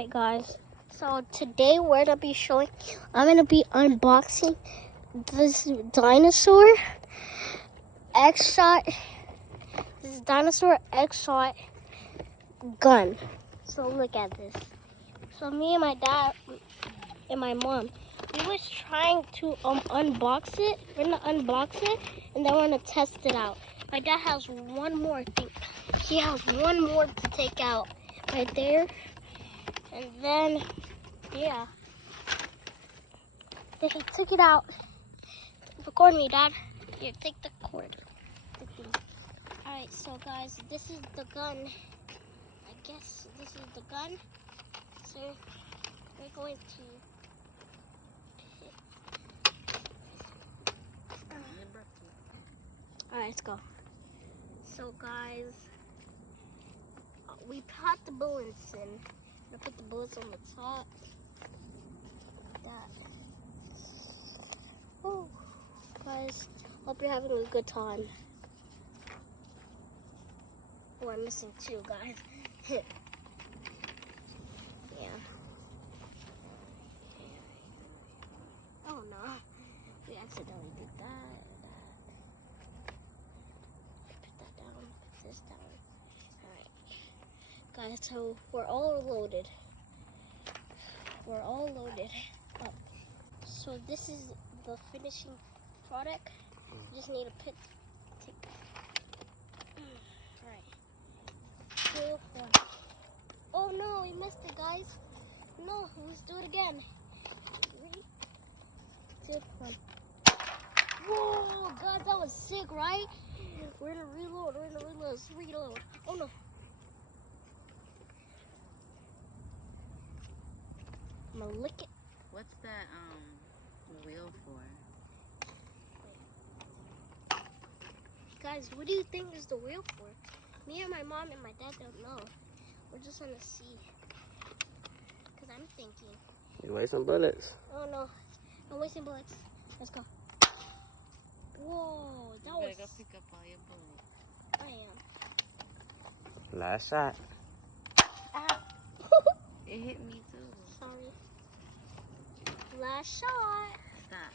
Alright guys, so today we're gonna be I'm gonna be unboxing this dinosaur X-Shot, gun. So look at this. So me and my dad and my mom, we was trying to unbox it. We're gonna unbox it and then we're gonna test it out. My dad has one more thing. He has one more to take out right there. And then, yeah. Then he took it out. Record me, Dad. Here, take the cord. Alright, so guys, this is the gun. I guess this is the gun. So we're going to Alright, let's go. So guys, we popped the bullets in. I put the bullets on the top. Like that. Oh, guys, hope you're having a good time. Oh, I'm missing two, guys. Yeah. Oh no, we accidentally did that. Put that down. Put this down. All right, guys. So we're all loaded. We're all loaded up. So this is the finishing product. You just need to take. Alright. 2, 1. Oh no, we missed it, guys. No, let's do it again. 3, 2, 1. Whoa, guys, that was sick, right? We're gonna reload. Let's reload. Oh no. I'm gonna lick it. What's that wheel for? Guys, what do you think is the wheel for? Me and my mom and my dad don't know. We're just gonna see. Cause I'm thinking. You wasting bullets. Oh no, I'm wasting bullets. Let's go. Whoa, that was. You gotta go pick up all your bullets. I am. Last shot. Ah. It hit me too. Sorry. Last shot. Stop.